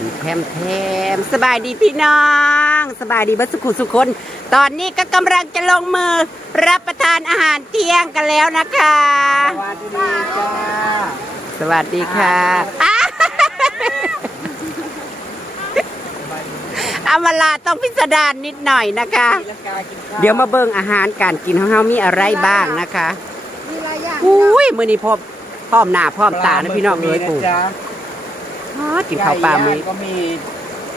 มแถมแถมสบายดีพี่น้อง สบายดีบัสกุสุคน ตอนนี้ก็กำลังจะลงมือรับประทานอาหารเที่ยงกันแล้วนะคะ สวัสดีจ้าสวัสดีค่ะอะอามาลาต้องพิสดารนิดหน่อยนะคะลังกากินข้าวเดี๋ยวมาเบิ่งอาหารการกินของเฮามีอะไรบ้างนะคะมีหลายอย่างอุ้ยมื้อนี้พร้อมพร้อมหน้าพร้อมตานะพี่น้องเอ้ยปลาหมึปู่ กก็มีนะจ๊ะอ๋อกินข้าวปลามื้อไก่ย่งก็มี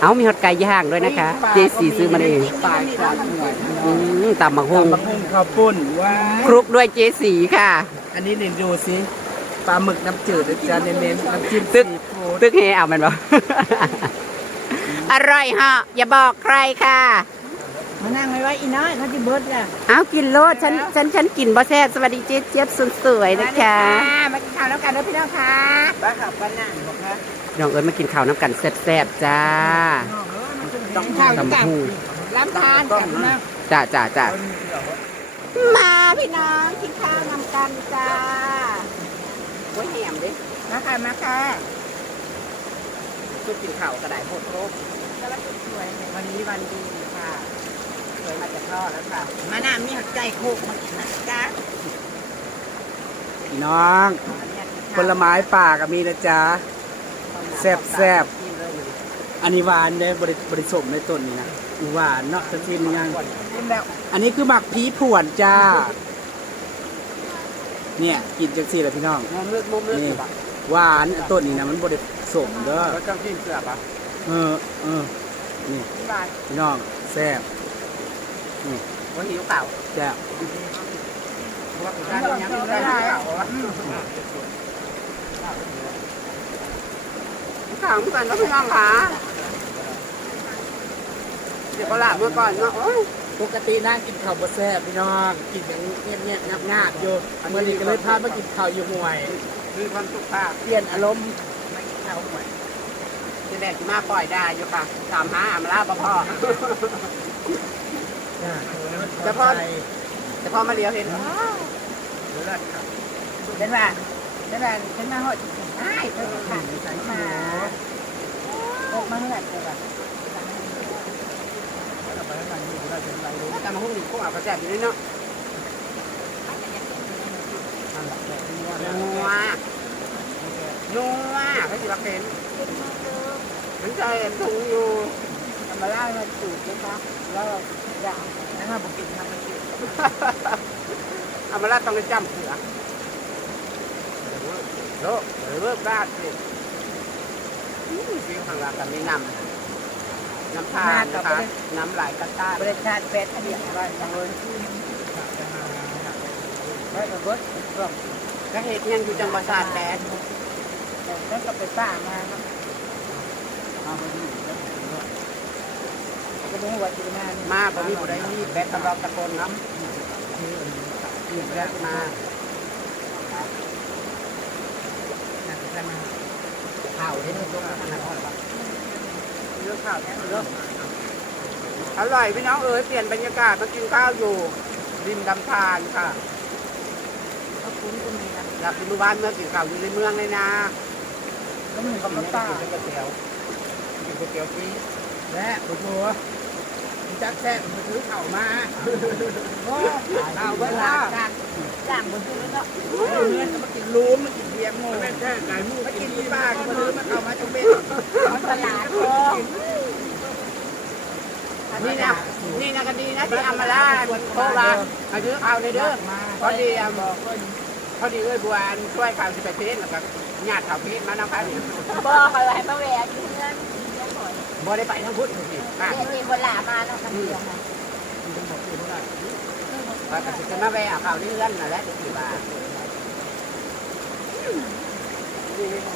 เอามีฮอดไก่ย่างด้วยนะคะ เจสีซื้อมาเองปลาจากหน่วยอืมตำบักฮุงตำบักหุ่งข้าวปุ้นว้าคลุกด้วยเจสีค่ะ อันนี้นี่ดูสิปลาหมึกน้ำจืดนะจ๊ะเน้นๆน้ำจิ้มตึซีกฟู้ดตึกเฮเอามันบ่อร่อยฮะอย่าบอกใครค่ะมานั่งไว้ไว้อีน้อยเขาจะเบิดจ้ะเอากินโลดฉันฉันฉันกินบ่แซ่บสวัสดีเจ๊เจี๊ยบสุดสวยนะคะมากินข้าวแล้วกันนะพี่น้องค่ะปลาขับปลาหนังบอกนะ น้องเอ้ยมากินข้าวน้ำกันแซ่บๆจ้าต้องข้าวตำบักกันฮุงรับทานกันนะจ้าจ้าจ้ามาพี่น้องกินข้าวนำกันจ้าโอ้ยแหมดิมาค่ะมาค่ะชุดกินข้าวกระไดโพดโรบสวยวันนี้วันดีค่ะสวยมาจากทอดแล้วค่ะมาหน้ามีหักใจโคกมากินนะจ้าพี่น้องผลไม้ป่าก็มีนะจ๊ะ แซ่บแซ่บอันนี้หวานเลยบริบริสมในต้นนี้นะหวานเนาะทันทีมันยังเป็นแบบอันนี้คือหมักพีผวนจ้า เนี่ยกินจังสี่แหละพี่น้องมุมเลือดมุมเลือดนี่หวานอันต้นนี้นะมันบริสมเด้อแล้วต้องกินเสือบอะเออเออนี่ที่บ้านพี่น้องแซ่บนี่ว่าหิวเปล่าแซ่บ ว่าคุณได้ยังไม่ได้เปล่าวะข้าวเหมือนกันนะพี่น้องค่ะเดี๋ยวก็ลาบเมื่อก่อนเนาะโอ้ยปกตินั่งกินข้าวบะแซ่บพี่น้องกินอย่างเงียบเงียบงับงับๆอยู่เมื่อนี้ก็เลยพามากินข้าวอยู่ห่วยคือความสุขภาพเปลี่ยนอารมณ์มากินข้าวห่วยที่แรกที่มาปล่อยได้อยู่ค่ะสามห้าอำลาบ่พ่อแต่พอแต่พอมาเลี้ยวเห็นอ้าวเลิศครับเป็นว่าเป็นว่าเป็นมาหด ใช่เป็นค่ะมาออกมาเหือดเลยว่ะแต่มาหุ้มนี่พวกอาบกระแจบอยู่นี่เนาะนัวนัวเขาสิว่าเป็นมันใจถุงอยู่ทำมาล่ามาจูบนะคะแล้วอย่างนะครับผมกินทำมากินเอามาล่าต้องไปจำเสือ โลกเลิกราดสิฟิวข้างล่างกับมีน้ำน้ำทานนะคะน้ำไหลกระต้านบริษัทเป็ดทะเบียนอะไรจังเลยไม่กระเบิดร่องก็เหตุยังอยู่จังหวัดศาสตร์แดดแล้วก็ไปป้ามาครับก็ไม่ว่าจะมามาบ่มีผู้ใดมีแบกกำลังตะโกนน้ำมีแบกมา ข่าวที่นี่ต้องขนาดนั้นเรื่องข่าวเนี่ยเรื่องอร่อยพี่น้องเอ๋ยเปลี่ยนบรรยากาศมากินข้าวอยู่ริมลำธารค่ะก็คุ้นก็มีนะอยากกินหมู่บ้านเมื่อกินข้าวอยู่ในเมืองเลยนะก็มีคำว่าป้ากินก๋วยเตี๋ยวกินก๋วยเตี๋ยวฟรีและผู้ชัว จักแซ่บมาซื้อข้ามาก็เอาเวลาการจ้างบนซื้อเนาะเงินมากินรูมมากินเบียร์โง่แม่แค่ไก่มูมากินที่บ้านมาซื้อมาเข้ามาจงเป็นเอาตลาดทองนี่นะนี่นะก็ดีนะที่อามาล่าโทรมาอายุเอาในเด้อพอดีอะบอกพอดีเอ้ยบัวช่วยข่าวสิบแปดเพจแล้วก็ญาติข่าวเพจมาน้องครับบอกอะไรมาแหวกเงิน บ่ได้ไปทั้งพุทธสิค่ะเดี๋ยวมีคนหลามาเนาะทำเดียวนะก็กสิจะมาแวะข่าวเรื่องนั่นแหละที่ว่า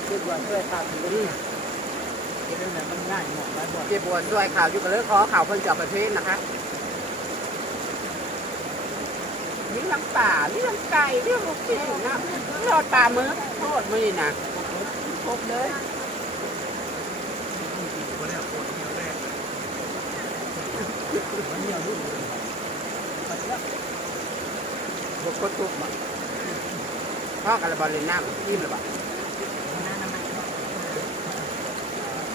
คือว่าช่วยข่าวถึงนี่เรื่องนั้นมันง่ายหมดแล้วบ่เจ็บปวดช่วยข่าวอยู่ก็เลยขอข่าวเพิ่นจะประเทศนะคะนี่ลำป่านี่ลำไก่นี่ลูกชิ้นนะทอดปลาหมึกทอดมือนะครบเลย บกดทุกบ่พ่อกันระบอลเลยน้ำยิ้มหรือเปล่า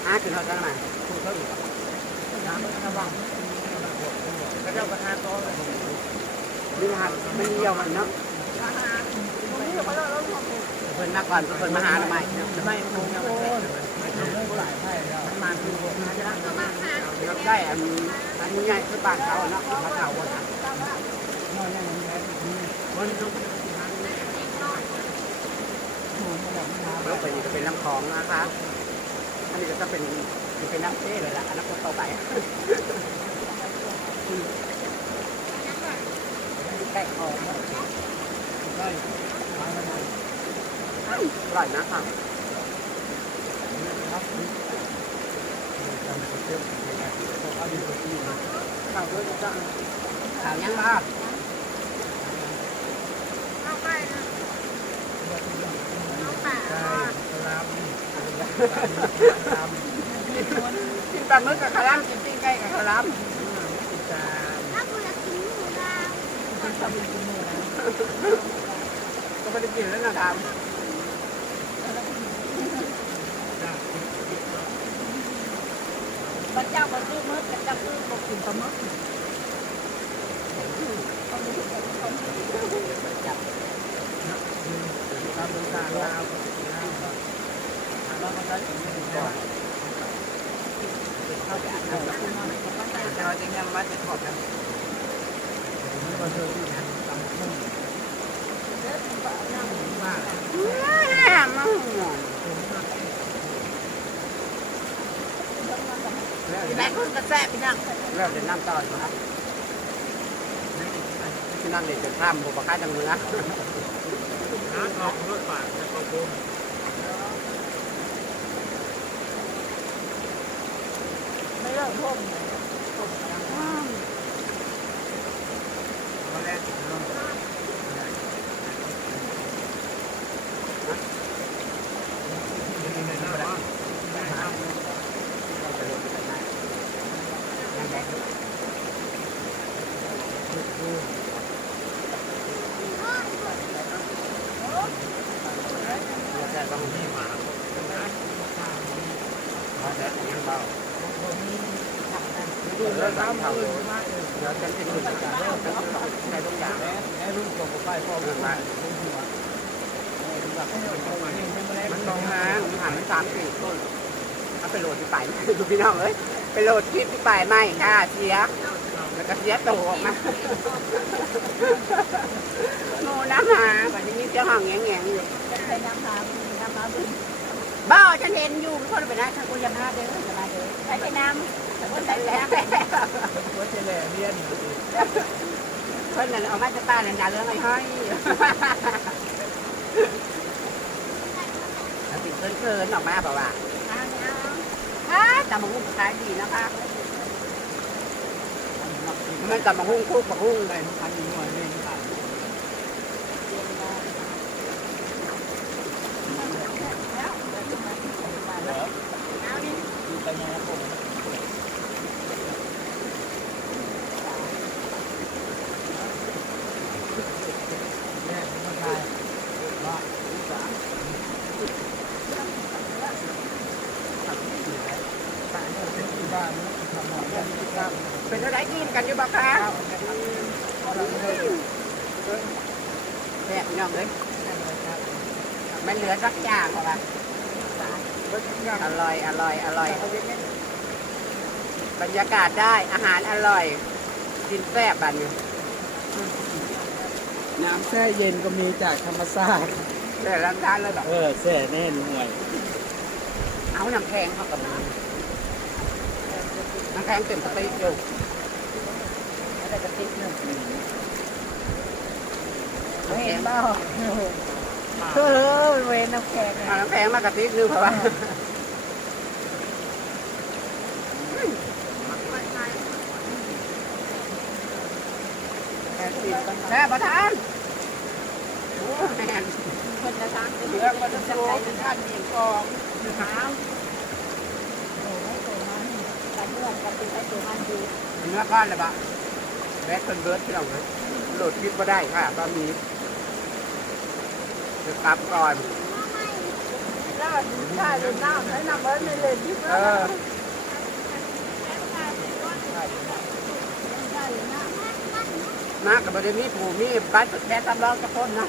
ฮาขึ้นเขาจะมาคุณเขาอยู่น้ำระวังก็เจ้ากระทะโตเลยนี่ครับมันเยี่ยวมันเนาะเพิ่นนักก่อนเพิ่นมาหาทำไมไม่คงยังไม่เสร็จมันมาคือ เราได้อันอันนี้ไงคือบ้านเขาเนาะพระเจ้าวันนะแล้วไปนี่ก็เป็นน้ำของนะคะอันนี้ก็จะเป็นเป็นน้ำเท่เลยล่ะอนนั้นก็ต่อไปไก่ออกอร่อยนะคะ ข่าวด้วยจ้ะข่าวยังบ้ากินปลาหมึกกับขาวลัมกินปิ้งไก่กับขาวลัมก็ไม่ได้กินแล้วนะครับ พ ระเจ้าก็ซื้อมืดพระเจ้าซื้อบอกกินปลาหมึกเราจะยังมาจะขอบกันมาพี่ แม่คุณกระแซะพี่นั่งเริ่มจะนั่งต่ออยู่ครับพี่นั่งเด็กจะข้ามบุปผาจังเมืองไม่เลิกท่มแต่ แต่ยังเบาเริ่มทำเขาเดี๋ยวฉันจะดูจักรในทุกอย่างแม่ลูกส่งไปพ่อเรื่องมามันมองหามันหันมันสามสี่ต้นเอาไปโหลดที่ป่ายดูพี่น้องเอ้ยไปโหลดคลิปที่ป่ายไม่ค่ะเสียแล้วก็เสียตัวออกมาโน่น้ำหาแบบนี้เจ้าห้องแง่งๆอยู่ใช้น้ำน้ำน้ำน้ำบึ้ง บ้าฉันเห็นอยู่ทุกคนไปนะฉันกูยังหาเด้อจะมาเด้อใช้ไปน้ำฉันก็ใส่แล้วว่าจะแหล่เรียนคนนั้นเอามาจะป้าเนี่ยนาเรื่องอะไอ้ห้อยแล้วติดเคินๆออกมาแบบว่าวะฮ่าแต่มาหุ้งขายดีนะคะมันกับมาหุ้งคุกมาหุ้งเลยอันนี้หน่วยหนึ่งค่ะ คือไปงานผมเป็นอะไรกินกันอยู่บ้างคะแซ่บพี่น้องเลยมันเหลือสักอย่างเหรอคะอร่อย อร่อย อร่อย บรรยากาศได้อาหารอร่อย กินแซ่บบันนี้น้ำแช่เย็นก็มีจากธรรมชาติแต่ร้านทานเลยแบบเออแช่แน่นห่วยเอาน้ำแข็งเข้ากับมันน้ำแข็งเต็มสติ๊กอยู่อะไรจะติดหนึ่งเห็นบ้าเออเวนน้ำแข็งเอาน้ำแข็งมากระติ๊กนึงเพราะว่า แซ่บประทานโอ้แม่นคนละทางเหลือมันจะโตเป็นท่านเองกองน้โอ้ไม่ตัวมันแต่เมื่อกันเป็นไอ้ตัวมันดีเนื้อก้อนเลยปะแบทเป็นเบิร์ดที่เราเลยโหลดคลิปก็ได้ค่ะตอนนี้จะกลับก่อนได้ใช่เล่น้ำให้น้ำเบิ้ลเลนที่เออ มากับบริมีผู้มีบัตรแม่สำรองจะพ้นนะ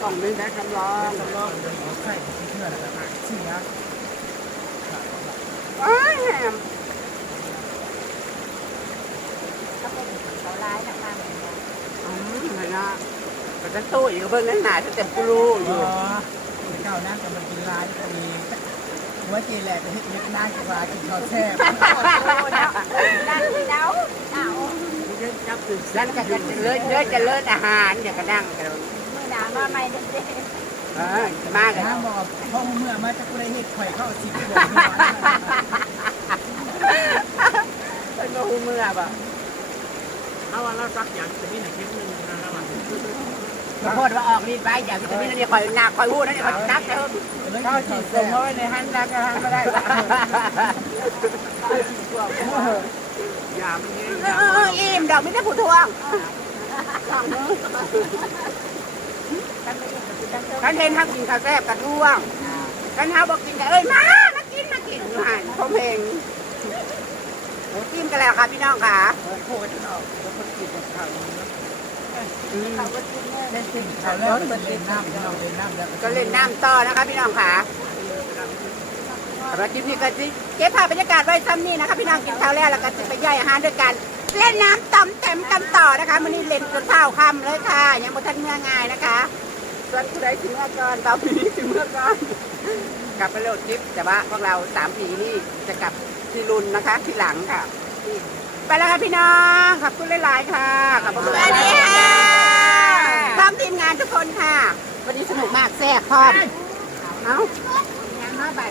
กล่องนึงแม่สำรองลองใส่เชื่อแล้วก็เสียอ้ายแหมเขาร้ายนะคะอืมเห็นนะก็จะตู้อีกก็เบิ่งนั่นหนาจะเต็มกรูอยู่เจ้านั่งกับมันกินร้านก็มี หัวจีแหลกเฮ็ดเล็กน้ากินร้ากินข้าวแซ่บดันที่เดาเอานั่นก็จะเลิศเลิศจะเลิศอาหารอย่ากระดังกันมือหนามาใหม่เด็กเออมากันถ้าบอกห้องเมื่อมาจะกูได้เฮ็ดข่อยเข้าสิบขวบเป็นก็หูเมื่อป่ะถ้าว่าเราซักอย่างจะมีหนึ่งคลิปหนึ่งนะนะมัน ขอโทษว่าออกนี่ไปอย่าที่นี่นี่คอยหนักคอยหูดนั่นนี่คอยตักเถอะเข้าสิบส่งเขาไว้ในหันดักหันก็ได้ยามนี้เอออิ่มดอกไม่ได้ผู้ทวงกันเห็นทักกินข้าวแซ่บกันร่วงกันเฮาบอกกินกันเอ้ยมามากินมากินอยู่หันผมเองโอ้กินกันแล้วค่ะพี่น้องค่ะโคตรออกแล้วก็กินกับข้าว เขาก็กินเนื้อเล่นนเล่นน้ำเราเล่นน้ำแล้วก็เล่นน้ำต่อนะคะพี่น้องค่ะสำหรับคลิปนี้ก็จะเก็บภาพบรรยากาศไว้ซ้ำนี่นะคะพี่น้องกินข้าวแล้วแล้วก็จะไปย่อยอาหารด้วยกัน เล่นน้ำต่ำเต็มกันต่อนะคะมันนี้เล่นจนเท้าค่ำเลยค่ะ ยังบ่ทันเมื่อง่ายนะคะส่วนผู้ใดถึงเมื่อก่อนเบาผีถึงเมื่อก่อนกลับไปโหลดคลิปแต่ว่าพวกเราสามผีนี่จะกลับที่รุนนะคะที่หลังค่ะ ไปแล้วค่ะพี่น้องขอบคุณหลายๆค่ะขอบคุณสวัสดีค่ะพร้อมทีมงานทุกคนค่ะ วันนี้สนุกมากแซ่บพร้อมเอ้ายังมาบ่าย